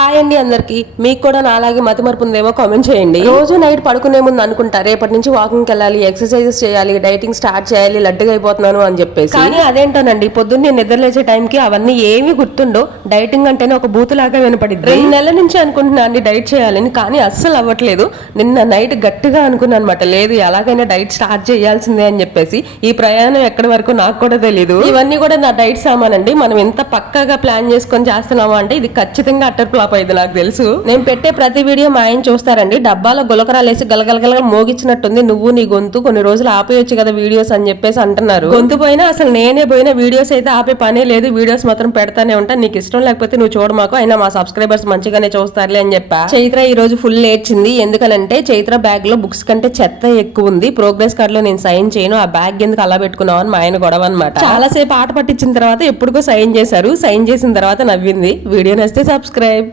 Hi అండి అందరికి. మీకు కూడా నాలాగే మతిమరుపు ఉందేమో కామెంట్ చేయండి. రోజు నైట్ పడుకునే ముందు అనుకుంటా రేపటి నుంచి వాకింగ్కి వెళ్ళాలి, ఎక్సర్సైజెస్ చేయాలి, డైటింగ్ స్టార్ట్ చేయాలి, లడ్డుగా అయిపోతున్నాను అని చెప్పేసి. కానీ అదేంటోనండి పొద్దున్నే నిద్ర లేచే టైంకి అవన్నీ ఏమీ గుర్తుండో. డైటింగ్ అంటేనే ఒక బూతులాగా వినపడింది. 2 నెలల నుంచి అనుకుంటున్నా అండి డైట్ చేయాలని, కానీ అస్సలు అవ్వట్లేదు. నిన్న నైట్ గట్టిగా అనుకున్నాను అనమాట, లేదు ఎలాగైనా డైట్ స్టార్ట్ చేయాల్సిందే అని చెప్పేసి. ఈ ప్రయాణం ఎక్కడి వరకు నాకు కూడా తెలియదు. ఇవన్నీ కూడా నా డైట్ సామాన్ అండి. మనం ఎంత పక్కాగా ప్లాన్ చేసుకొని చేస్తున్నామా అంటే ఇది ఖచ్చితంగా అట్టర్ ఫ్లాప్ అయింది నాకు తెలుసు. నేను పెట్టే ప్రతి వీడియో మా ఆయన చూస్తారండి, డబ్బాలో గులకరాలేసి గలగలగల మోగించినట్టుంది నువ్వు నీ గొంతు, కొన్ని రోజులు ఆపేయొచ్చు కదా వీడియోస్ అని చెప్పేసి అంటున్నారు. గొంతు పోయినా అసలు నేనే పోయినా వీడియోస్ అయితే ఆపే పనే లేదు, వీడియోస్ మాత్రం పెడతానే ఉంటా. నీకు ఇష్టం లేకపోతే నువ్వు చూడమాకు, అయినా మా సబ్స్క్రైబర్స్ మంచిగానే చూస్తారులే అని చెప్పా. చైత్ర ఈ రోజు ఫుల్ ఏడ్చింది. ఎందుకనంటే చైత్ర బ్యాగ్ లో బుక్స్ కంటే చెత్త ఎక్కువ ఉంది, ప్రోగ్రెస్ కార్డ్ లో నేను సైన్ చేయను, ఆ బ్యాగ్ ఎందుకు అలా పెట్టుకున్నావు అని మా ఆయన గొడవ అనమాట. చాలా సేపు ఆట పట్టించిన తర్వాత ఎప్పుడుకో సైన్ చేశారు. సైన్ చేసిన తర్వాత నవ్వింది. వీడియో నచ్చితే సబ్స్క్రైబ్.